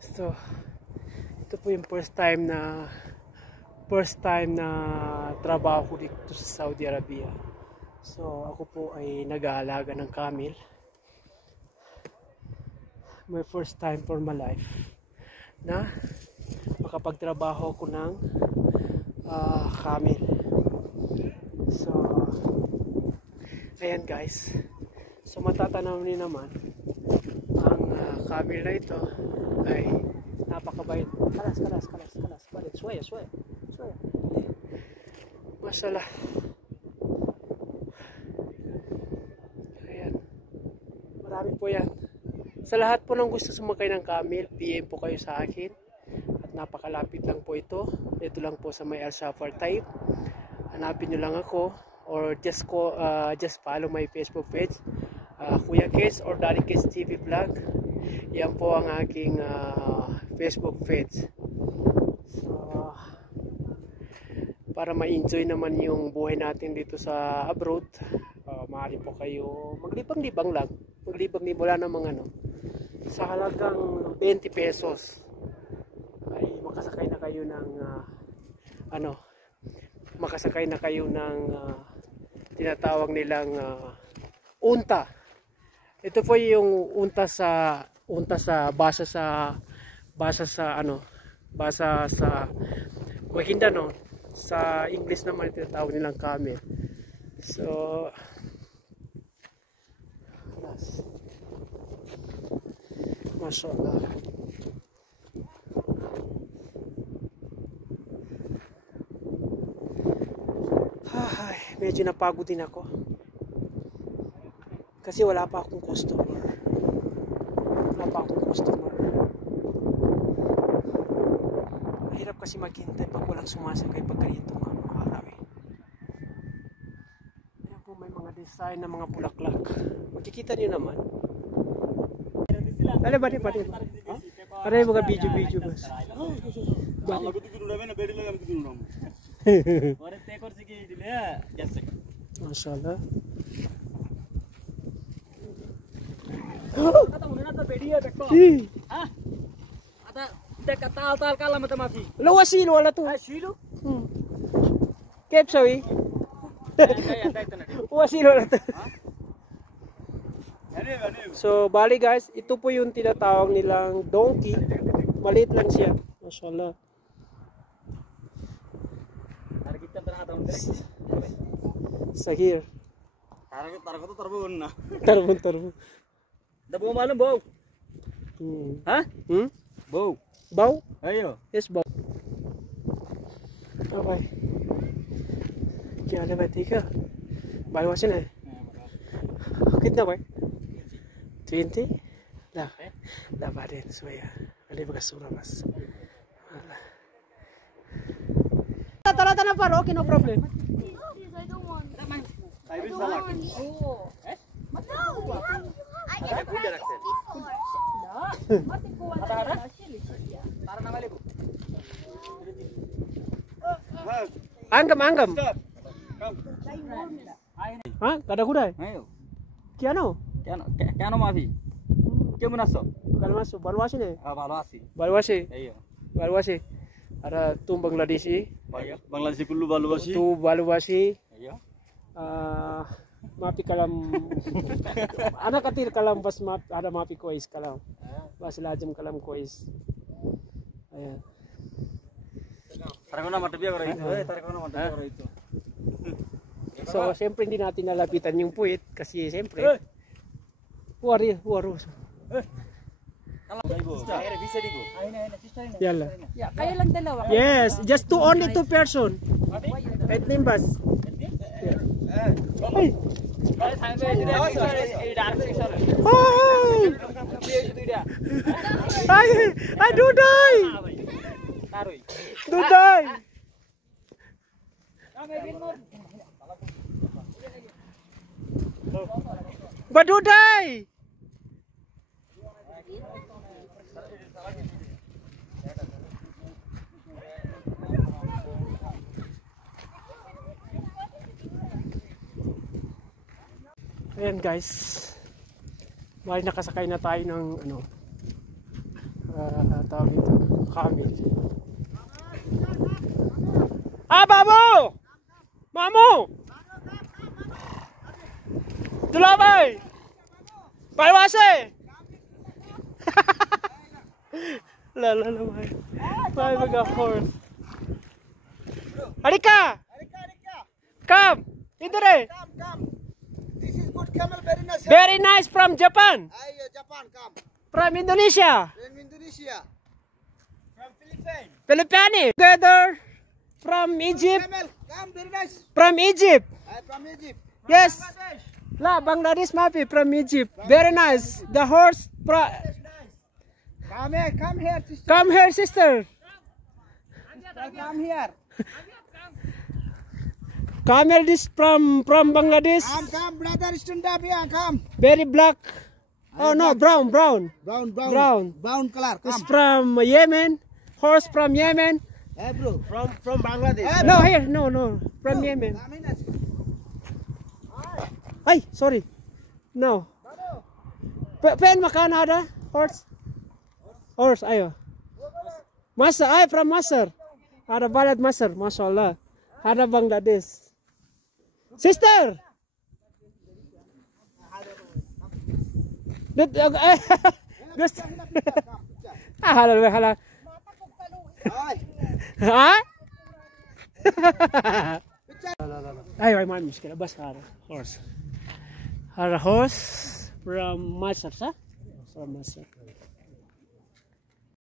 So, ito po yung first time na trabaho ko dito sa Saudi Arabia. So, ako po ay nag-aalaga ng camel. My first time for my life na makapagtrabaho ko ng camel. So, ayan guys. So, matatanaw niyo naman ang camel na ito ay napakabait. Kalas. Balik, suwaya. Mashallah. Ayan. Marami po yan. Sa lahat po ng gusto sumakay ng camel, PM po kayo sa akin. At napakalapit lang po ito. Ito lang po sa may Al Shafar type. Hanapin nyo lang ako. Or just follow my Facebook page. Kuya Kes or Daddy Kes TV Vlog. Yan po ang aking Facebook page. So, para ma-enjoy naman yung buhay natin dito sa abroad, maaari po kayo maglibang-libang lang. Maglibang-libang lang ng sa halagang 20 pesos ay makasakay na kayo ng tinatawag nilang unta. Ito po yung unta sa basa sa Maguindanao. Sa English naman tinatawag nilang camel. So, mashallah. Ay, medyo napagod din ako. Kasi wala pa akong customer. Mahirap kasi maghintay pag walang sumasakay pag ganitong araw eh. Ayan po, may mga design na mga bulaklak. Makikita nyo naman. Dali ba? Aray mga video bas. Mashallah. Lo wasilo wala tu. Kep sawi. Wasilo wala tu. So bali guys, ito po yung tinatawag nilang donkey. Maliit lang siya. Mashallah. Sagir. Tarbon. Dabo malam bau. Hah? Bau. Bau? Ayo. Yes, bau. Okay. क्या ले बैठी क्या? बाई वाशन है? कितना भाई? 20? لا بعدين شوية. اللي بقى الصورة بس. ثلاثة نفر. Okay, no problem. Please, I don't want. I will salak. Oh. No. I get practice before. Anggam. Hah? Kada kuda? Ayo. Kiano maafi? Kemu naso? Kalau masuk Balwasi nih. Balwasi. Balwasi. Iya. Balwasi. Ada tu Bangladeshi. Bangladeshi kullu Balwasi. Tu Balwasi. Iya. Maafi kalam. Anak katir kalam bas ada maafi kois kalam. Bas lajam kalam kois. Ayan. Tarakona matbiya karo ito. Tarakona matbiya karo ito. So, siyempre hindi natin nalapitan yung puwit kasi siyempre waru. Yalla. Ya, kayo lang dalawa. Yes, just only two person. 8 members. Hey. I do die. Badudai. Ayan guys, Bali nakasakay na tayo ng ano, tawag dito, camel. Babu! Mamu! Tulabay! Palwase! Lala naman. May mag-horse. Halika! Come! Idere! Come. This is good camel, very nice. Very nice from Japan. Japan, come. From Indonesia. From Indonesia. From Philippines. Philippines. Together from Egypt. Camel, come, very nice. From Egypt. From Egypt. Yes. Bangladesh. La Bangladesh mapi from Egypt. Very nice. The horse. Come here, sister. Come here, sister. Come here. Camel this from Bangladesh. Come, brother, stand up here, come. Very black. Oh no, brown. Brown. Brown color, It's come. from Yemen. Horse from Yemen. Hey, bro. From Bangladesh. Hey, No, here, no. From Yemen. Come in. Ay, sorry. No. Pen makana ada horse. Horse ayo. Masar, ay from Masar. Ada Barat Masar, mashallah. Ada Bangladesh. Sister. Gusto. Halal. Ha? Ay, may muskila bas har horse. Har horse from Masar, sa? From Masar.